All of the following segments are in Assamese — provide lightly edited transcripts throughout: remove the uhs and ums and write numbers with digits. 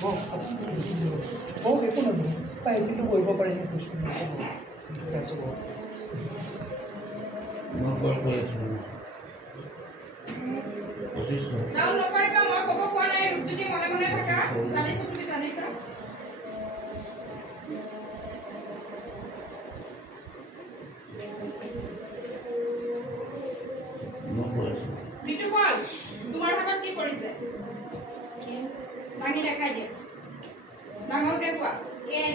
একো নহয় তাই কিন্তু কৰিব পাৰে নে প্ৰশ্ন তোমাৰ হাতত কি কৰিছে ভাঙি দেখাই দিয়া ডাঙৰকে কোৱা কেন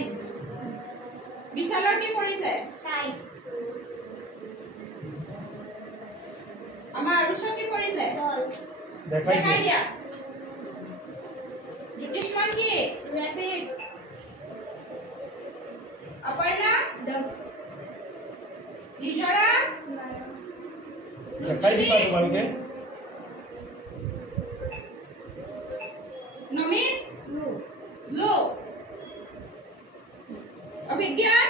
বিশালৰ কি কৰিছে টাই আমাৰ আৰুষক কি কৰিছে বল দেখাই দিয়া জ্যোতিষমান কি ৰেপিড অপৰ্ণা ডগ লিজৰা দেখাই দিবা তোমালোকে নমিত লো অভিজ্ঞান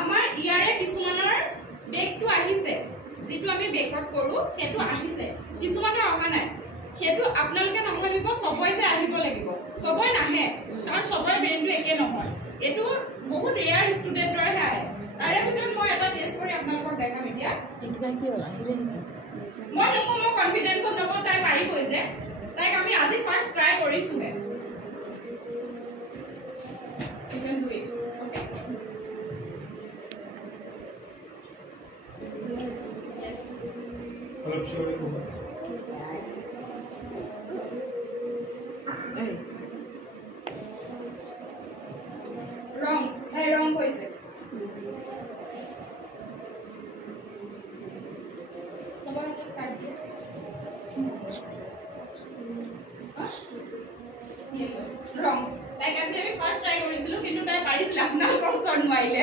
আমাৰ ইয়াৰে কিছুমানৰ বেগটো আহিছে যেটো আমি বেকত কৰো সেটো আহিছে কিছুমানৰ অহা নাই সেটো আপোনালোকে নাভাবিব সবই যে আহিব লাগিব সবই নাহে কাৰণ সবই ব্ৰেইনটো একে নহয় এটো বহুত ৰেয়াৰ ষ্টুডেন্টৰ হে তাৰে ভিতৰত মই এটা টেষ্ট কৰি আপোনালোকক দেখাম এতিয়া কিবা কি হ'ল আহিলে নেকি মই নকম কনফিডেন্সত নব তাই পাৰিবই যে তাইক আমি আজি ফাৰ্স্ট ট্ৰাই কৰিছো হে you can do it okay yes অলপ সরে কোবা এই wrong কইছে সবার হাতে কাট দিয়ে wrong তাই কাজে আমি ফার্স্ট ট্রাই কৰিছিলো কিন্তু তাই পাৰিছিল আপোনাৰ কনসাৰ্ন নোৱাইলে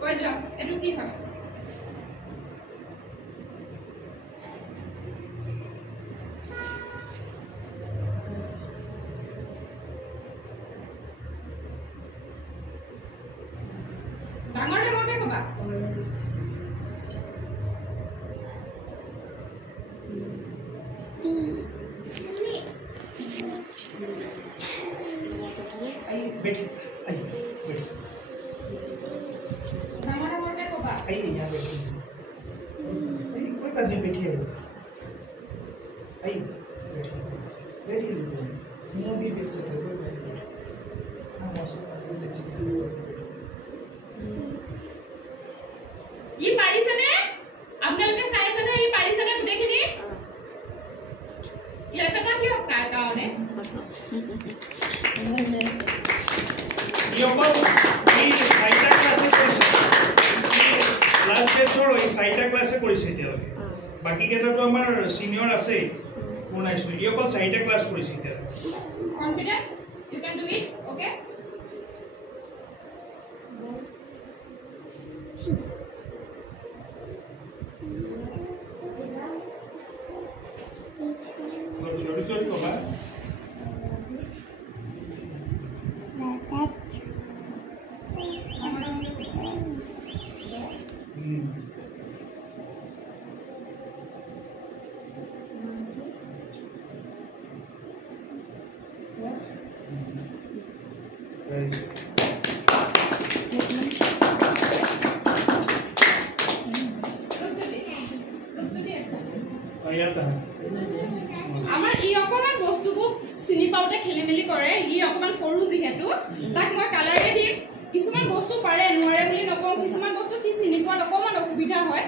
কৈ যাও এটো কি হয় ডাঙৰ ডাঙৰকে কবা बेटी आई बेटी डांगर डांगर को बा आई यहाँ बैठी आई कोई करनी बैठी है आई बैठी बैठी मुँह भी बेच सकते हो बैठी हाँ मौसम भी बेच सकते हो ये पारिसने आपनलके साइसने ये पारिसने गुटेखिनि क्लेपटा किय काटाउने योको এই সাইটা ক্লাসে কৰিছে লাস্ট বেচৰ এই সাইটা ক্লাসে কৰিছে এতিয়া বাকি কেইটাটো আমাৰ সিনিয়ৰ আছে কোন আইছো ইয়কল সাইটা ক্লাস কৰিছে এতিয়া confidence you can do it okay sorry কবা আমাৰ ই অকমান বস্তুবু চিনি পাউতে খেলিমেলি কৰে ই অকমান সৰু যেহেতু তাক মই কালাৰে দি কিছুমান বস্তু পাৰে নোৱাৰে বুলি নকওঁ কিছুমান বস্তু কি চিনি পোৱাত অকমান অসুবিধা হয়